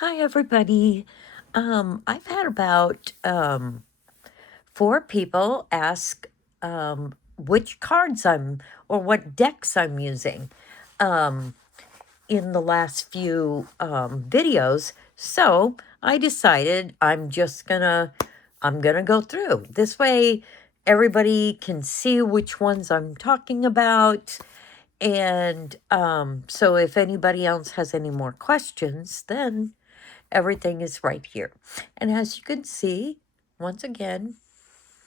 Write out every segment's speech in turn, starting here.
Hi, everybody. I've had about four people ask which cards or what decks I'm using um, in the last few videos. So I decided I'm gonna go through. This way, everybody can see which ones I'm talking about. And so if anybody else has any more questions, then everything is right here. And as you can see, once again,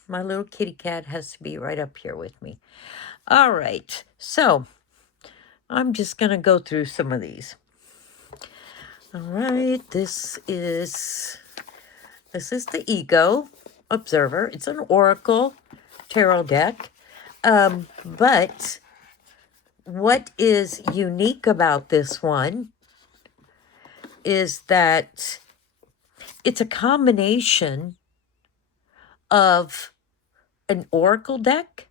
my little kitty cat has to be right up here with me. All right, so I'm just going to go through some of these. All right, this is the Ego Observer. It's an Oracle tarot deck. But what is unique about this one is that it's a combination of an oracle deck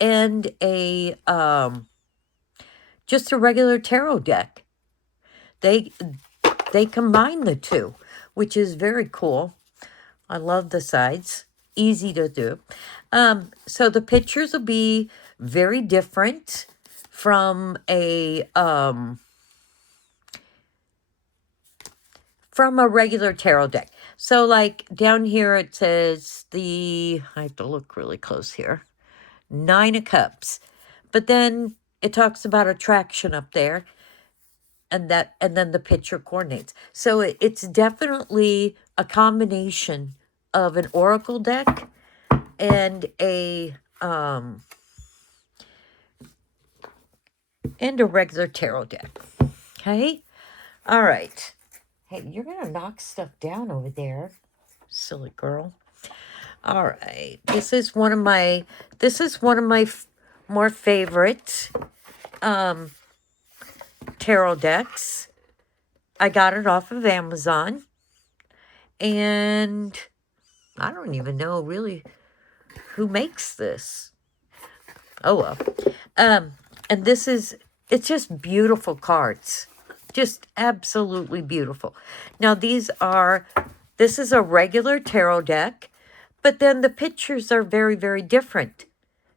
and a just a regular tarot deck. They they combine the two, which is very cool. I love the sides. Easy to do. So the pictures will be very different from a regular tarot deck. So like down here it says I have to look really close here. 9 of Cups. But then it talks about attraction up there and then the picture coordinates. So it's definitely a combination of an oracle deck and a regular tarot deck. Okay? All right. Hey, you're going to knock stuff down over there, silly girl. All right. This is one of my more favorite tarot decks. I got it off of Amazon. And I don't even know really who makes this. Oh well. And it's just beautiful cards. Just absolutely beautiful. Now this is a regular tarot deck, but then the pictures are very, very different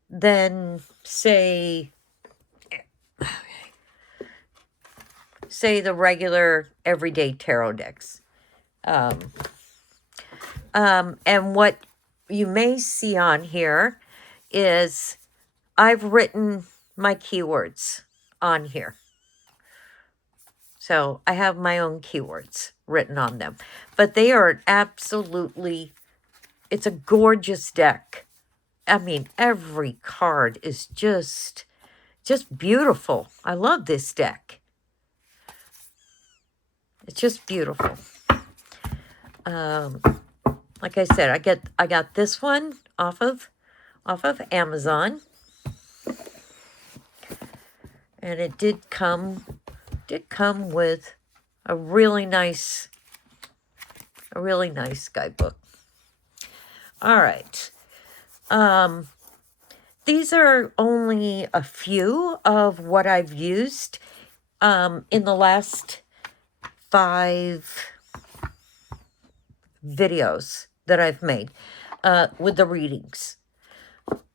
than say the regular everyday tarot decks. And what you may see on here is I've written my keywords on here. So I have my own keywords written on them. But they are it's a gorgeous deck. I mean, every card is just beautiful. I love this deck. It's just beautiful. Like I said, I got this one off of Amazon. And it did come with a really nice guidebook. All right. These are only a few of what I've used in the last 5 videos that I've made with the readings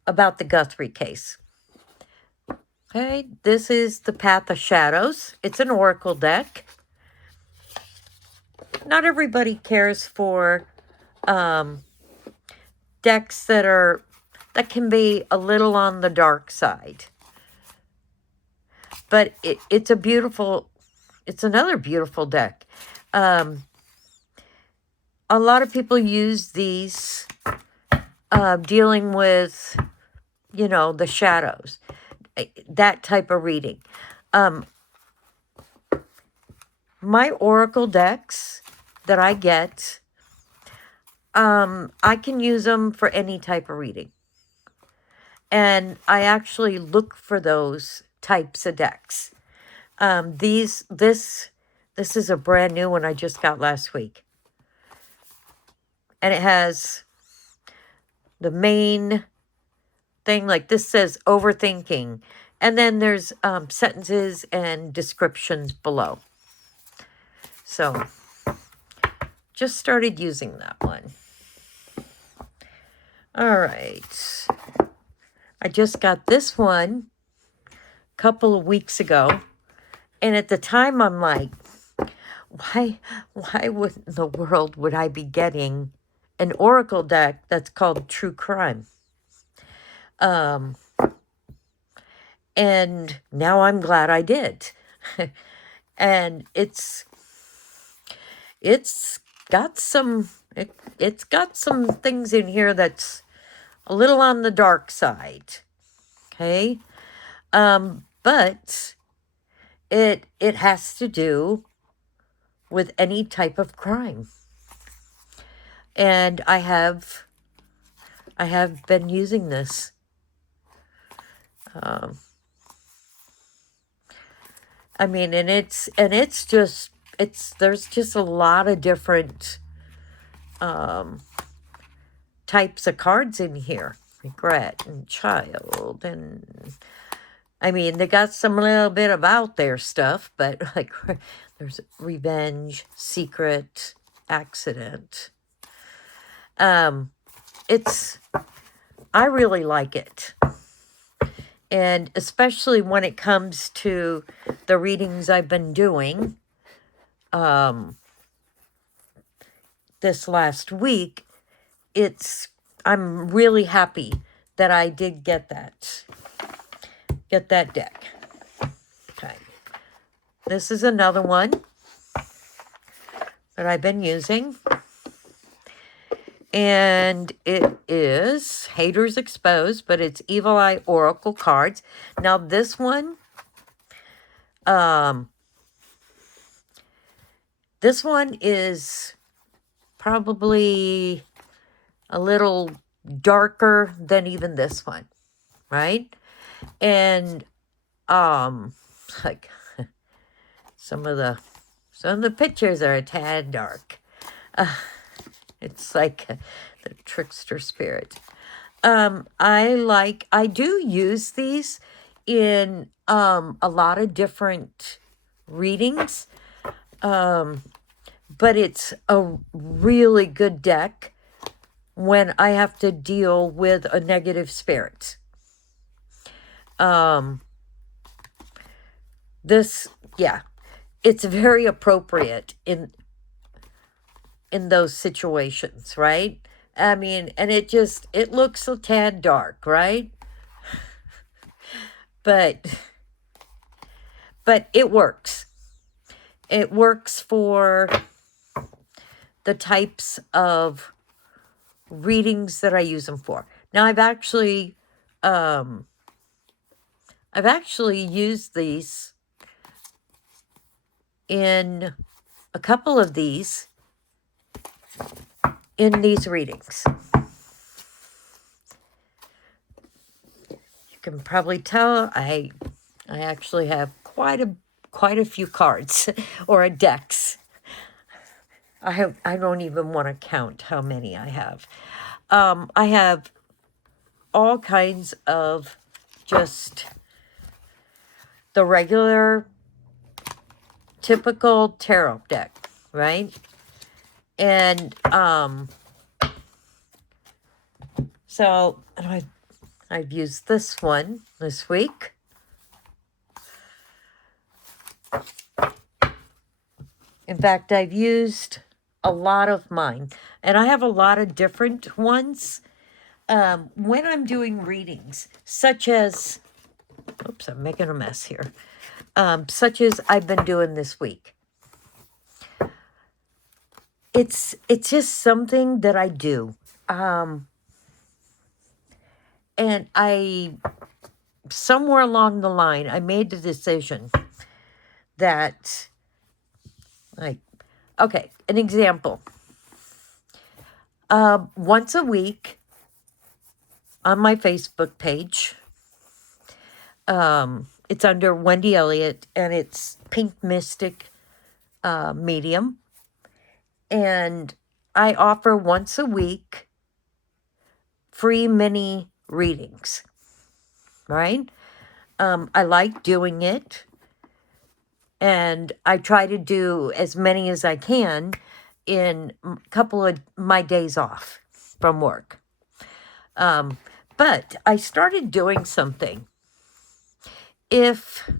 about the Guthrie case. Okay, this is the Path of Shadows. It's an oracle deck. Not everybody cares for decks that can be a little on the dark side. But it's another beautiful deck. A lot of people use these dealing with, the shadows. That type of reading. My oracle decks that I get, I can use them for any type of reading. And I actually look for those types of decks. This is a brand new one I just got last week. And it has the main thing, like this says overthinking. And then there's sentences and descriptions below. So, just started using that one. All right. I just got this one a couple of weeks ago. And at the time, I'm like, why would in the world would I be getting an oracle deck that's called True Crime? And now I'm glad I did. And it's got some it's got some things in here that's a little on the dark side. Okay? But it has to do with any type of crime. And I have been using this. I mean, and it's just there's just a lot of different types of cards in here. Regret and child, and I mean, they got some little bit of out there stuff, but like there's revenge, secret, accident. I really like it. And especially when it comes to the readings I've been doing this last week, I'm really happy that I did get that deck. Okay. This is another one that I've been using. And it is Haters Exposed, but it's Evil Eye Oracle cards. Now this one, is probably a little darker than even this one, right? And like some of the pictures are a tad dark. It's like the trickster spirit. I do use these in a lot of different readings. But it's a really good deck when I have to deal with a negative spirit. It's very appropriate in those situations, right? I mean, and it looks a tad dark, right? But it works. It works for the types of readings that I use them for. Now, I've actually used these in a couple of these in these readings. You can probably tell I actually have quite a few cards or decks. I don't even want to count how many I have. I have all kinds of just the regular, typical tarot deck, right? And so I've used this one this week. In fact, I've used a lot of mine, and I have a lot of different ones when I'm doing readings, such as, oops, I'm making a mess here, such as I've been doing this week. It's just something that I do. And somewhere along the line, I made the decision that, like, okay, an example. Once a week on my Facebook page, it's under Wendy Elliott, and it's Pink Mystic Medium. And I offer once a week free mini readings, right? I like doing it, and I try to do as many as I can. in a couple of my days off from work. But I started doing something. If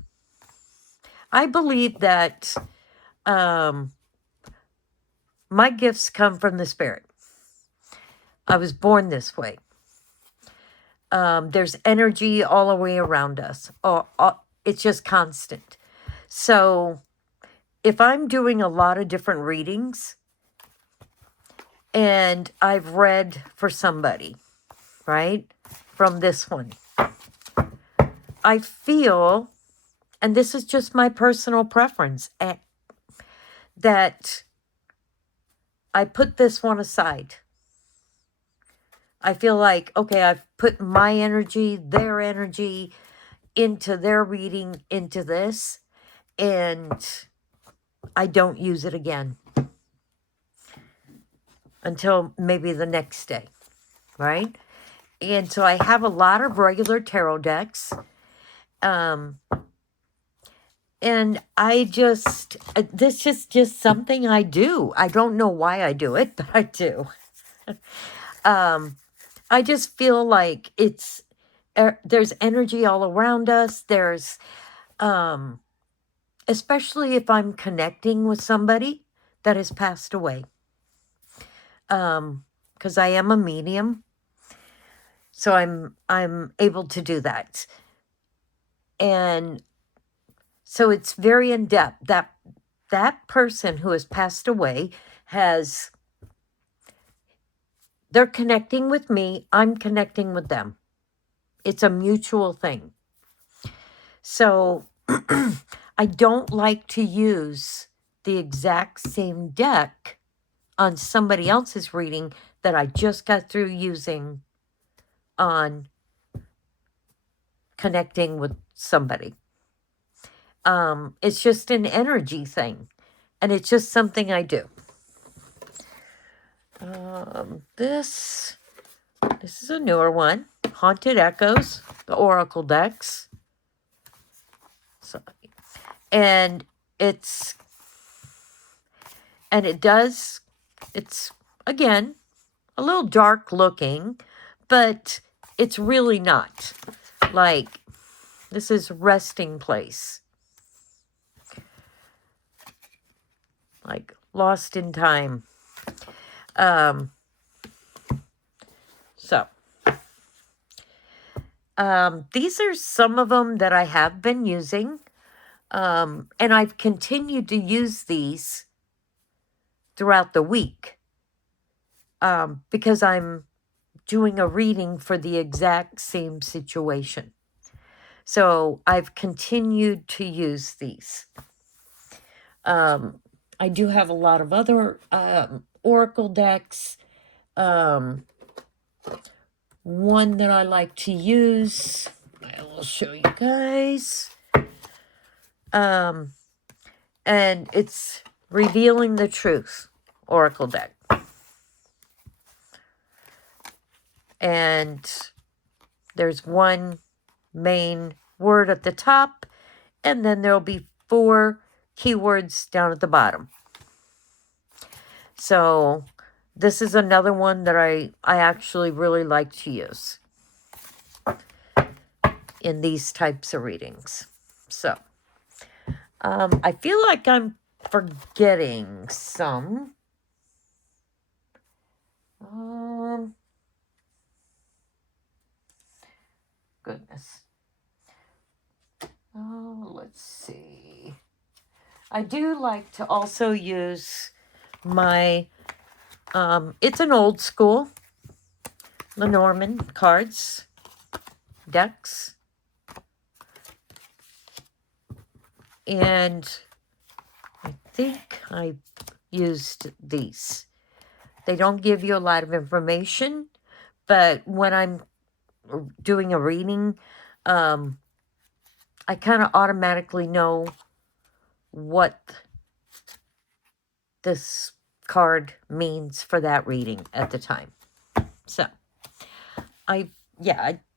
I believe that my gifts come from the Spirit, I was born this way. There's energy all the way around us. It's just constant. So if I'm doing a lot of different readings and I've read for somebody, right, from this one, I feel, and this is just my personal preference, that I put this one aside. I feel like, okay, I've put my energy, their energy into their reading, into this, and I don't use it again until maybe the next day, right? And so I have a lot of regular tarot decks. And I just, this is just something I do. I don't know why I do it, but I do. I just feel like there's energy all around us. There's, especially if I'm connecting with somebody that has passed away. Because I am a medium, so I'm able to do that. And so it's very in depth. That person who has passed away they're connecting with me, I'm connecting with them. It's a mutual thing. So I don't like to use the exact same deck on somebody else's reading that I just got through using on connecting with somebody. It's just an energy thing, and it's just something I do. This is a newer one, Haunted Echoes, the Oracle decks. So, and it's again a little dark looking, but it's really not. Like, this is resting place, like lost in time. These are some of them that I have been using, and I've continued to use these throughout the week, because I'm doing a reading for the exact same situation. So I've continued to use these. I do have a lot of other oracle decks. One that I like to use, I will show you guys. And it's Revealing the Truth oracle deck. And there's one main word at the top, and then there'll be 4 keywords down at the bottom. So this is another one that I actually really like to use in these types of readings. So I feel like I'm forgetting some. Goodness. Oh, let's see. I do like to also use my, it's an old school Lenormand cards, decks. And I think I used these. They don't give you a lot of information, but when I'm doing a reading, I kind of automatically know what this card means for that reading at the time. So I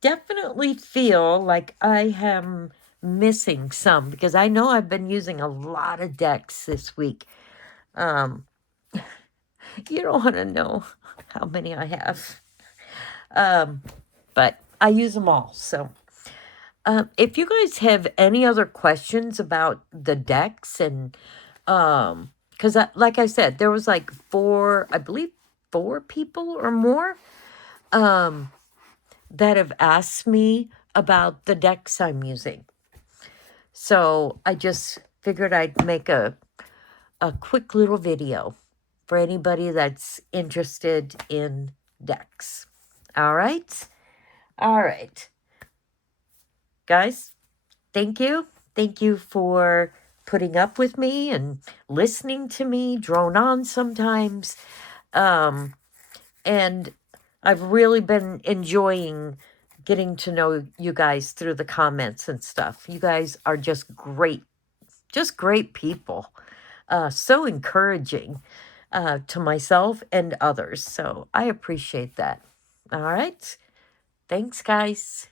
definitely feel like I am missing some, because I know I've been using a lot of decks this week. You don't want to know how many I have. But I use them all. So if you guys have any other questions about the decks and because like I said, there was like I believe four people or more that have asked me about the decks I'm using. So I just figured I'd make a quick little video for anybody that's interested in decks. All right? All right. Guys, thank you. Thank you for putting up with me and listening to me drone on sometimes. And I've really been enjoying getting to know you guys through the comments and stuff. You guys are just great people. So encouraging to myself and others. So I appreciate that. All right. Thanks, guys.